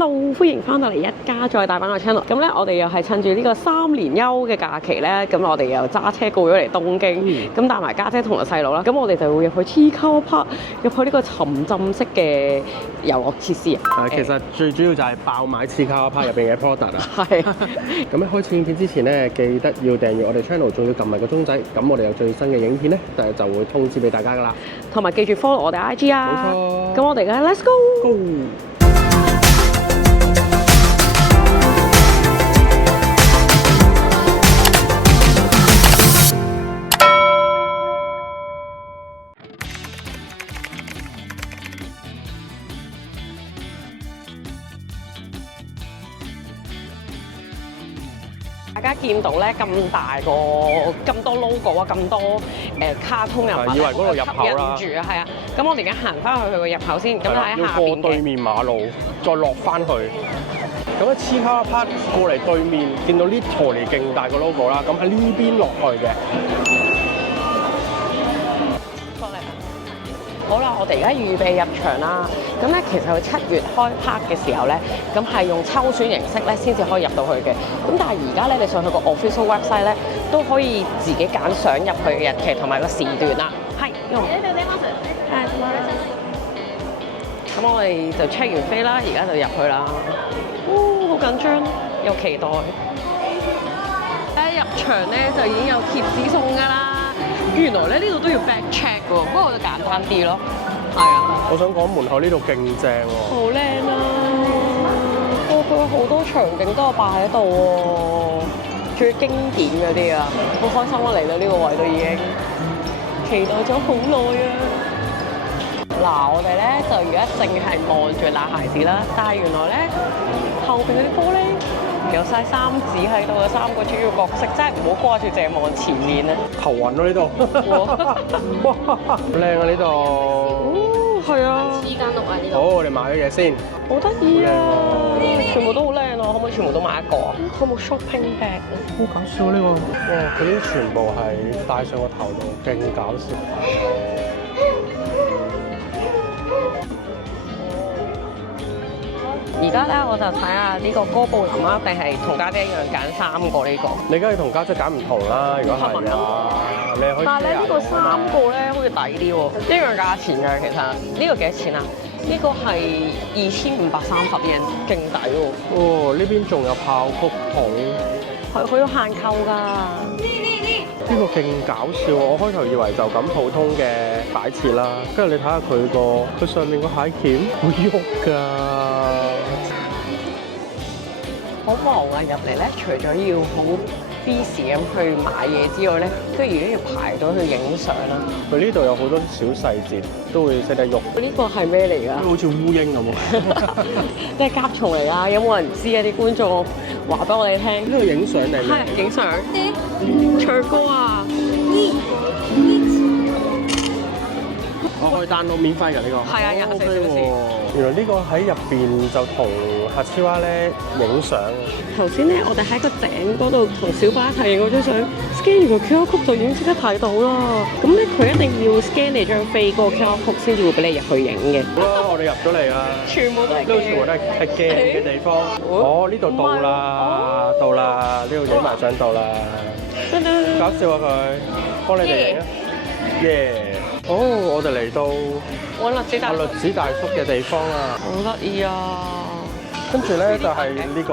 Hello，歡迎翻到嚟一家再大班嘅 channel。咁咧，我哋又係趁住呢個3連休嘅假期咧，咁我哋又揸車過咗嚟東京，咁帶埋家姐同埋細佬啦。咁我哋就會入去 Chiikawa Park，入去呢個沉浸式嘅遊樂設施啊。其實最主要就係爆買Chiikawa Park入邊嘅 product 啊。係。咁喺開始影片之前咧，記得要訂閱我哋 channel，仲要撳埋個鐘仔，咁我哋有最新嘅影片咧，就會通知俾大家噶啦。同埋記住 follow 我哋 IG 啊。冇錯。咁我哋而家 Let's go。大家見到咧咁大個咁多 logo 啊，咁多卡通人物，以為嗰度入口啦，吸引住啊，係啊。咁我哋而家行翻去佢個入口先，咁喺下邊過對面馬路，再落翻去。咁喺Chiikawa Park過嚟對面，見到呢陀嚟勁大個 logo 啦，咁喺呢邊落去嘅。好啦，我哋而家預備入場啦。咁咧，其實佢7月開 park 嘅時候咧，咁係用抽選形式咧，先至可以入到去嘅。咁但係而家咧，你上去個 official website 咧，都可以自己揀想入去嘅日期同埋個時段啦。係，咁我哋就 check 完飛啦，而家就入去啦。好緊張，又期待。一入場咧就已經有貼紙送㗎啦。原來咧呢度都要 back check 喎，不過就簡單啲咯。係啊，我想講門口呢度勁正喎，好靚啊！佢好多場景都有擺喺度喎，最經典嗰啲啊，好開心啊！嚟到呢個位都已經期待咗好耐啊！嗱，我哋咧就而家淨係望住嗱孩子啦，但係原來咧後邊嗰啲玻璃有晒三子喺度嘅3個主要角色，真係唔好掛住淨係望前面啊！頭暈咯呢度，哇，好靚啊呢度！哦，係啊！好，我哋買咗嘢先，好得意啊！全部都好靚啊！可唔可以全部都買一個啊？可唔可以 shopping bag 啊？好搞笑呢個！哇，佢啲全部係戴上個頭度，勁搞笑。而家咧我就睇下呢個哥布林啦，定係同家姐一樣揀3個呢個？你梗係同家姐揀唔同啦，如果係啊，你可以。但係咧呢個3個咧好似抵啲喎，一樣價錢㗎其實。呢個幾多錢啊？呢個係2530yen，勁抵喎。哦，呢邊仲有爆谷桶，佢有限購㗎。呢個勁搞笑，我開頭以為就咁普通嘅擺設啦，跟住你睇下佢上面個蟹鉗會喐㗎。好忙啊！入嚟咧，除咗要好 busy 咁去買嘢之外咧，都而家要排隊去影相啦。佢呢度有好多小細節，都會識得喐。呢個係咩嚟㗎？好似烏蠅咁喎。即係甲蟲嚟㗎，有冇人知啊？啲觀眾話俾我哋聽。呢度影相定？係影相。唱歌啊！我可以 download 免費㗎呢個。係啊，24小時。原來呢個喺入邊就同客超蛙咧影相。頭先咧，我哋喺個頂嗰度同小巴一齊影嗰張相 ，scan 完個 QR code 就已經即刻睇到啦。咁咧，佢一定要 scan 你張飛嗰個 QR code 先至會俾你入去影嘅。哇！我哋入咗嚟啦，全部都係呢度全部都係鏡嘅地方。哦，呢度到啦，到啦，呢度影埋相到啦。搞笑啊佢，幫你哋影啊！耶！哦，我哋嚟到揾栗子大叔嘅地方啊！好得意啊！跟住咧就係呢個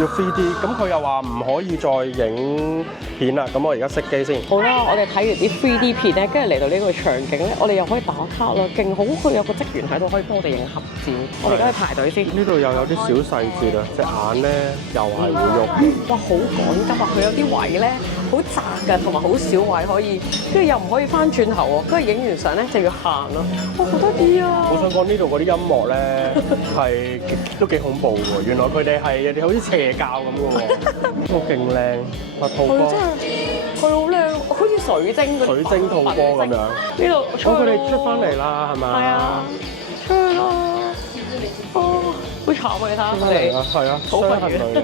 要 3D， 咁佢又話唔可以再影片啦。咁我而家熄機先。好啦，我哋睇完啲 3D 片咧，跟住嚟到呢個場景咧，我哋又可以打卡啦，勁好！佢有個職員喺度可以幫我哋影合照。我哋而家去排隊先。呢度又有啲小細節啊，隻眼咧又係會喐。哇，好趕急啊！佢有啲位咧好窄㗎，同埋好少位可以，跟住又唔可以翻轉頭喎。跟住影完相咧就要行咯。哇，好得意啊！我想講呢度嗰啲音樂咧係都幾恐怖喎。原來佢哋係好似邪教咁嘅喎，都勁靚，拍套光。佢好靚，好似水晶吐光咁樣。呢度佢哋出翻嚟啦，係咪？係啊，出去啦！哦，好慘啊！你睇下佢哋。係啊，雙行類嘅。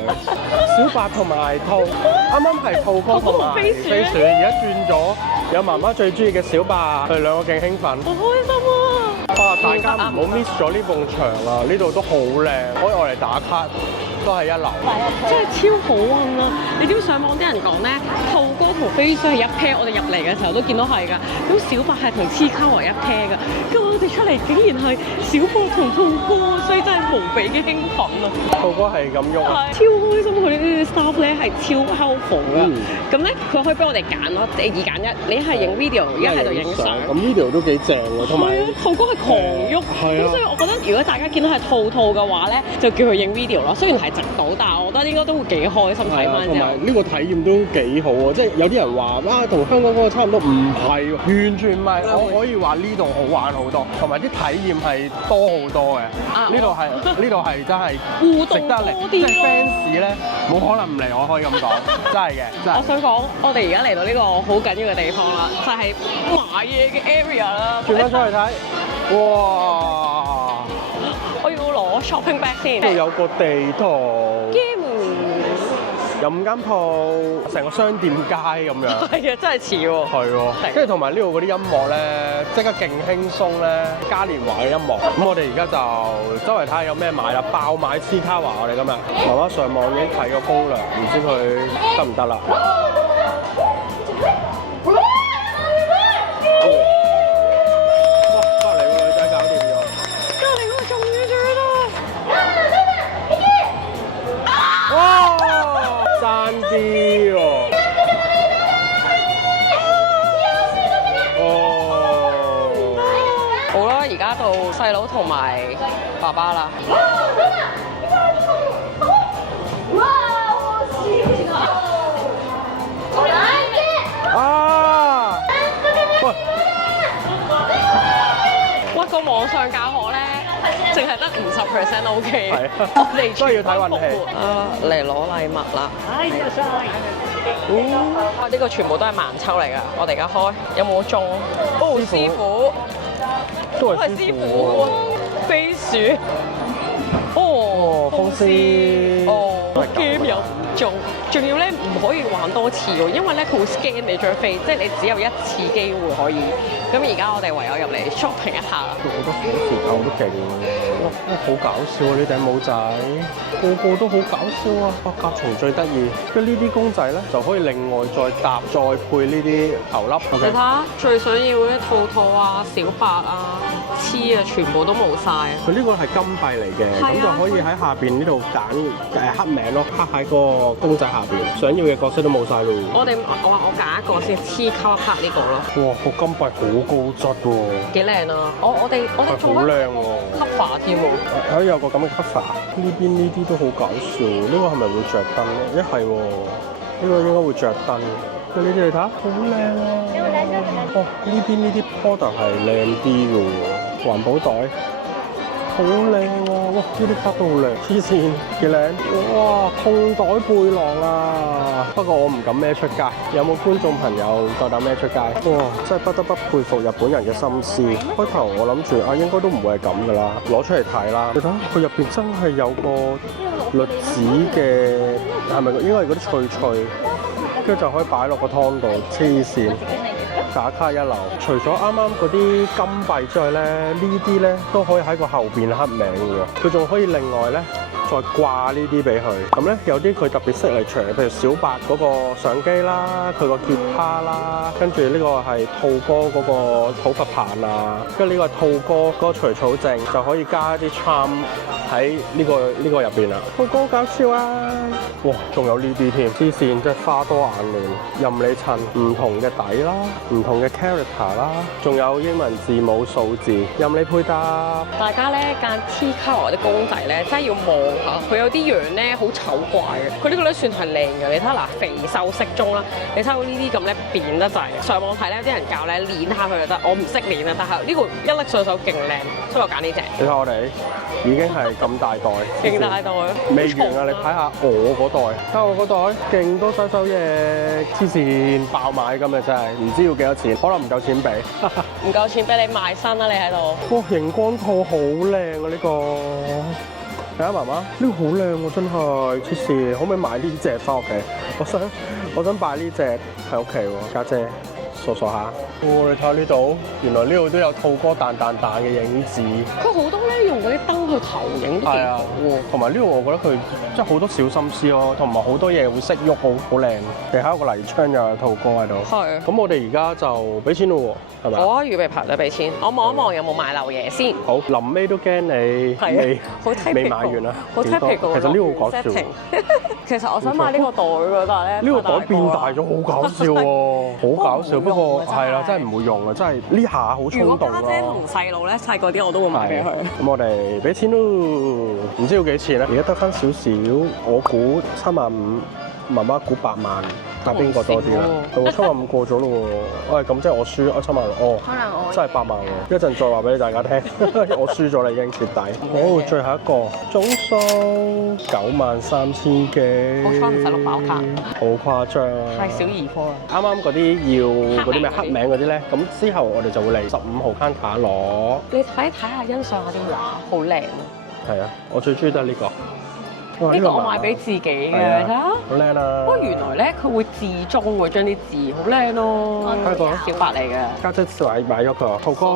小白同埋兔，啱啱係兔哥同埋飛船，而家轉咗有媽媽最中意嘅小白，佢哋兩個勁興奮。好開心啊！哇！大家唔好 miss 咗呢埲牆啊！呢度都好靚，可以愛嚟打卡，都係一流。真係超好運啊！你知唔知上網啲人講咧，兔哥同飛鼠係一 pair，我哋入嚟嘅時候都見到係㗎。咁小白係同黐卡為一 pair 㗎。咁我哋出嚟竟然係小博同兔哥，所以真係無比嘅興奮啊！兔哥係咁喐啊！超開心，佢哋呢啲 staff 咧係超 helpful 㗎。咁咧佢可以俾我哋揀咯，二揀一，你係影 video，而家喺度影相。咁 video 都幾正喎，同埋兔哥係狂喐，咁所以我覺得如果大家見到係兔嘅話咧，就叫佢影 video 咯。雖然係直到，但係我覺得應該都會幾開心睇翻。同埋呢個體驗都幾好喎，即係有啲人話啊，同香港嗰個差唔多，唔係喎，完全唔係。我可以話呢度好玩好多，同埋啲體驗係多好多嘅。呢度係真係互動值得嚟，即係 fans 咧冇可能唔嚟，我可以咁講，真係嘅，真係。我想講，我哋而家嚟到呢個好緊要嘅地方啦，就係買嘢嘅 area 啦。轉翻出去睇，哇！我要攞 shopping bag 先。呢度有個地圖。有5間鋪，成個商店街咁樣。係啊，真係似喎。係喎，跟住同埋呢度嗰啲音樂咧，即刻勁輕鬆咧，嘉年華嘅音樂。咁我哋而家就周圍睇下有咩買啦，爆買斯卡華我哋今日。媽媽上網已經睇個攻略，唔知佢得唔得啦。啲喎，好啦，而家到細佬同埋爸爸啦。啊！喂，個網上教學咧，淨係得50% OK。係啊，我哋都係要睇運氣。嚟攞禮物啦！哇！呢個全部都係盲抽嚟㗎，我哋而家開，有冇中？哦，師傅，都係師傅喎，飛鼠，哦，風獅，哦 ，game 有中，仲要咧唔可以玩多次喎，因為咧佢會 scan 你張飛，即係你只有一次機會可以。咁而家我哋唯有入嚟 shopping 一下啦。好多火箭頭都勁喎，哇！好搞笑啊！呢頂帽仔，個個都好搞笑啊！哇！甲蟲最得意，跟呢啲公仔咧就可以另外再搭再配呢啲頭笠。你睇下，最想要嗰啲兔啊、小白啊、黐啊，全部都冇晒。佢呢個係金幣嚟嘅，咁就可以喺下邊呢度揀刻名咯，刻喺個公仔下邊。想要嘅角色都冇晒咯。我揀一個先，黐卡刻呢個咯。哇！個金幣好高質喎，幾靚啊！我哋仲好靚喎，cover 添喎。可以有個咁嘅 cover，呢邊呢啲都好搞笑。呢個係咪會着燈咧？一係喎，呢個應該會着燈。呢啲你睇下，好靚啊！哦，呢邊呢啲 product 係靚啲嘅喎，環保袋。好靚喎！哇，呢啲卡都好靚，黐線幾靚！哇，痛袋背囊啊！不過我唔敢孭出街。有冇觀眾朋友夠膽孭出街？哇，真係不得不佩服日本人嘅心思。開頭我諗住啊，應該都唔會係咁噶啦，攞出嚟睇啦。你睇佢入邊真係有個栗子嘅，係咪應該係嗰啲脆脆？跟住就可以擺落個湯度，黐線！打卡一流，除咗啱啱嗰啲金幣之外咧，呢啲咧都可以喺個後邊刻名嘅喎。佢仲可以另外咧再掛呢啲俾佢。咁咧有啲佢特別 signature，譬如小白嗰個相機啦，佢個吉他啦，跟住呢個係兔哥嗰個討伐棒啊，跟住呢個係兔哥嗰個除草證，就可以加一啲 charm 喺呢個入邊啦。兔哥好搞笑啊！哇，仲有呢啲添，黐線，即係花多眼亂，任你襯唔同嘅底啦，唔同嘅 character 啦，仲有英文字母數字，任你配搭。大家咧揀 T 卡或者公仔咧，真係要望下，佢有啲樣咧好醜怪嘅。佢呢個咧算係靚嘅，你睇下嗱，肥瘦適中啦。你睇到呢啲咁咧扁得滯，上網睇咧啲人教咧攣下佢就得，我唔識攣啊，但係呢個一拎上手勁靚，所以我揀呢隻。你睇我哋已經係咁大袋，勁大袋，未完啊！你睇下我嗰袋，睇我嗰袋，勁多手手嘢，黐線爆買咁嘅真係，唔知要幾多錢，可能唔夠錢俾，唔夠錢俾你賣身啦！你喺度。哇！熒光兔好靚啊呢個，睇下媽媽，呢個好靚喎真係，黐線，可唔可以買呢隻翻屋企？我想擺呢隻喺屋企喎，家姐傻傻下。你睇下呢度，原來呢度都有兔哥彈嘅影子。佢好多咧用嗰啲燈去投影都幾好喎。同埋呢度我覺得佢即係好多小心思咯，同埋好多嘢會識喐，好靚。地下有個泥窗又有兔哥喺度。係。咁我哋而家就俾錢咯喎，係咪？好啊，預備排隊俾錢。我望一望有冇買漏嘢先。好，臨尾都驚你未買完啊！好 typical。其實呢個好搞笑。其實我想買呢個袋㗎，但係咧呢個袋變大咗，好搞笑喎！好搞笑，不過係啦，真係唔會用啊！真係呢下好衝動咯。如果家姐同細路咧細個啲，我都會買俾佢。咁我哋俾錢咯，唔知要幾錢咧？而家得翻少少，我估75000，媽媽估8萬。打邊個多啲啦？到75000過咗咯喎！喂，咁即係我輸7萬哦，可能我真係8萬喎！一陣再話俾大家聽，我輸咗啦已經徹底。好，最後一個總數93000幾，好彩唔使碌爆卡，好誇張啊！太小兒科啦！啱啱嗰啲要嗰啲咩黑名嗰啲咧，咁之後我哋就會嚟15號攤卡攞。你睇下欣賞下啲畫，好靚啊！係啊，我最中意都係呢個。呢個我買俾自己嘅，睇下好靚啊！不過原來咧佢會自裝喎，將啲字好靚咯。香港小白嚟嘅，家姐買咗佢，兔哥。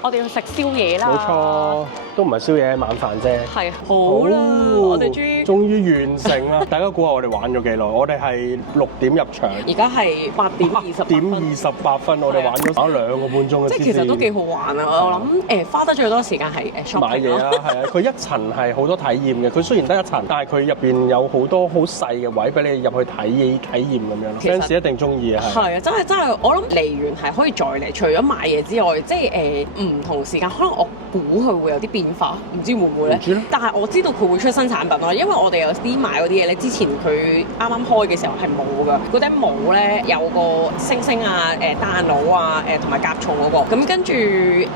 我哋要食宵夜啦。冇錯，都唔係宵夜，晚飯啫。係好啦，我哋終於完成啦！大家估下我哋玩咗幾耐？我哋係6點入場，而家係8點28分，我哋玩咗2個半鐘。即係其實都幾好玩啊！我諗花得最多時間係買嘢啦，係啊！佢一層係好多體驗嘅，佢雖然得一層。但係佢入邊有好多好細嘅位俾你入去體驗咁樣，fans 一定中意啊！係啊，真係，我諗嚟完係可以再嚟，除咗買嘢之外，即係唔同時間，可能我估佢會有啲變化，唔知會唔會咧？但係我知道佢會出新產品咯，因為我哋有啲買嗰啲嘢咧，之前佢啱啱開嘅時候係冇㗎，嗰頂帽咧有個星星啊、彈腦啊、同埋甲蟲嗰個，咁跟住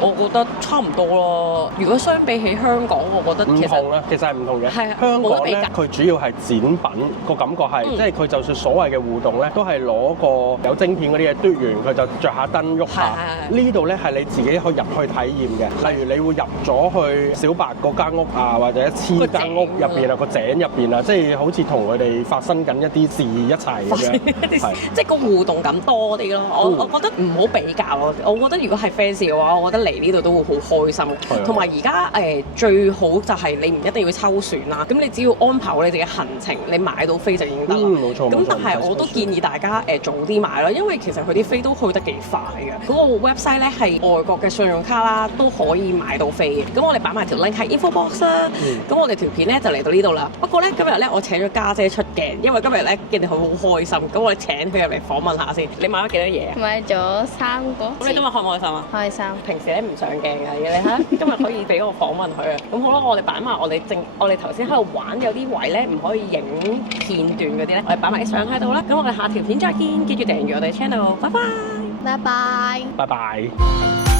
我覺得差唔多咯。如果相比起香港，我覺得唔同啦，其實係唔同嘅。係啊，香港咧，佢主要係展品個感覺係，即係佢就算所謂嘅互動咧，都係攞個有晶片嗰啲嘢嘟完，佢就着下燈喐下。呢度咧係你自己可以入去體驗嘅，例如你會入咗去小白嗰間屋啊，或者黐間屋入邊啊，個井入邊啊，即係好似同佢哋發生緊一啲事一齊咁樣，係即係個互動感多啲咯。我覺得唔好比較咯。我覺得如果係 fans 嘅話，我覺得嚟呢度都會好開心。同埋而家最好就係你唔一定要抽選啦，咁你只要安排好你哋嘅行程，你買到飛就已經得啦。冇錯。咁但係我都建議大家早啲買咯，因為其實佢啲飛都去得幾快嘅。嗰個 website 咧係外國嘅信用卡啦，都可以買到飛嘅。咁我哋擺埋條 link 喺 info box 啦。咁我哋條片咧就嚟到呢度啦。不過咧今日咧我請咗家姐出鏡，因為今日咧見你好開心，咁我哋請佢入嚟訪問下先。你買咗幾多嘢啊？買咗3個。咁你今日開唔開心啊？開心。平時咧唔上鏡嘅，你睇今日可以俾我訪問佢啊。咁好啦，我哋擺埋我哋頭先喺度玩有啲位咧唔可以影片段嗰啲咧，我哋擺埋啲相喺度啦。咁我哋下條片再見，記住訂閱我哋 channel，拜拜。拜拜。拜拜。